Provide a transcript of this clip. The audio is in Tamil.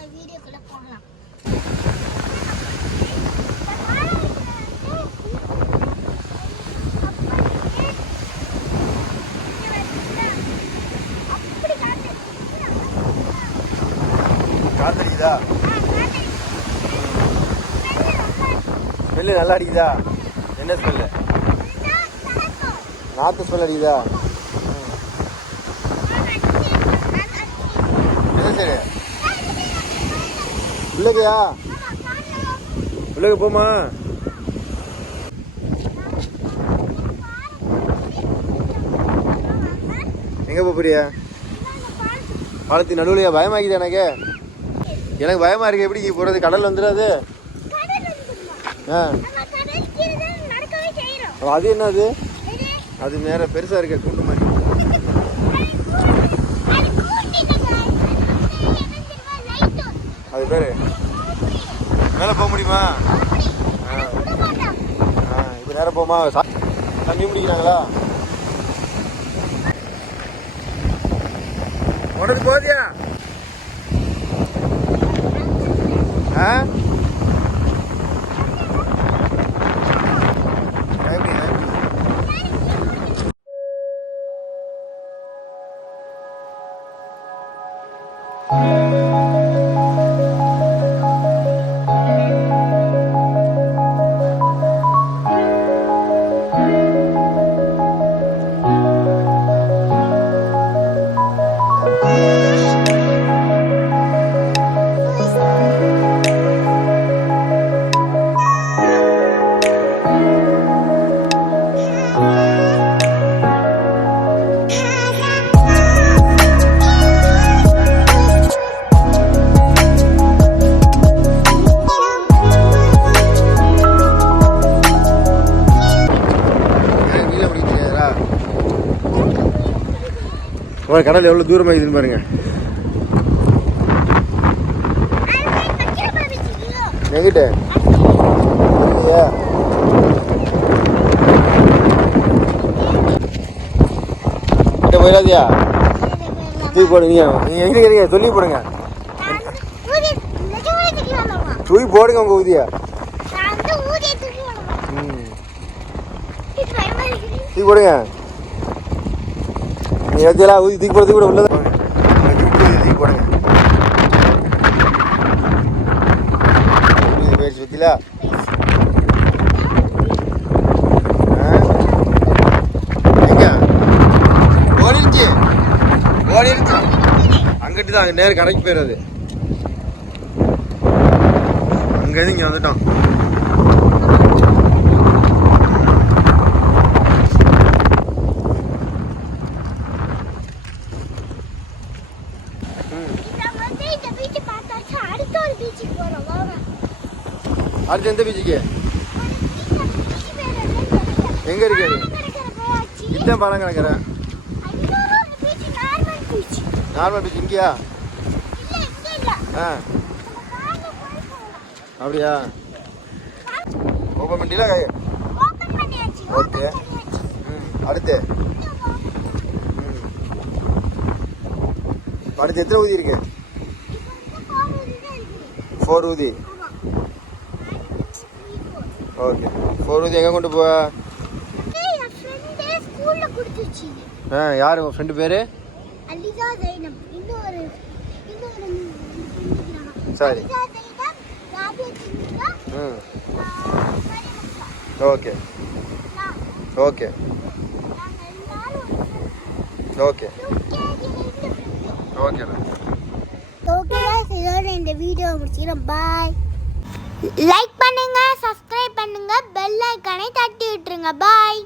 வாங்க வீடியோக்குள்ள போகலாம். காத்தடிக்குதா? ஸ்மெல்லு நல்லா அடிக்குதா? என்ன ஸ்மெல்லு? நாற்று ஸ்மெல் அடிக்குதா? என்ன சரி உள்ளகையா? உள்ளக போமா? எங்க போறியா? பாலத்தின் நடுவுலையா? பயமாக்குது எனக்கு. எனக்கு பயமா இருக்கு. எப்படி போறது? கடல் வந்துடாது? அது என்னது? அது நேர பெருசா இருக்க கூண்டு மாதிரி. அது பேரு மேல போக முடியுமா? இப்ப நேரம் போமா? மீன் பிடிக்கிறாங்களா? உனக்கு போதியா? கடல் எவ்வளவு தூரமா இருக்குதுன்னு பாருங்க. எங்கிட்ட போயிடாதியா? தூக்கி போடுங்க. நீங்க எங்க இருக்கீங்க? சொல்லி போடுங்க. தூக்கி போடுங்க உங்க ஊதியா. தூக்கி போடுங்க. நீ எல்லாம் ஊதி தூக்கி போடுறது கூட உள்ளது. தூக்கி போடுங்க. போயிடுச்சு பத்தியா? எங்க ஓடிடுச்சு? ஓடிடுச்சு. அங்கிட்டு தான் நேரம் கடைக்கு போயிடுறது. அங்கேருந்து இங்கே வந்துட்டோம். அடுத்து எந்த பீச்சுக்கு? எங்க இருக்கு? இதான் பணம் கிடக்குறேன். நார்மல் பீச் இங்கயா? அப்படியா? ஓப்பன் பண்ணிட்டீங்களா? ஓகே. அடுத்து அடுத்து எத்தனை ஊதி இருக்கு? 4 ஊதி. ஓகே. 4 ஊதி எங்கே கொண்டு போவ? யார் உங்கள் ஃப்ரெண்டு பேர்? சரி. ஓகே ஓகே ஓகே ஓகேண்ணா. இதோட இந்த வீடியோ முடிச்சுக்கிறோம். பாய். லைக் பண்ணுங்க, சப்ஸ்கிரைப் பண்ணுங்க, பெல் ஐகானை தட்டி விட்டுருங்க. பாய்.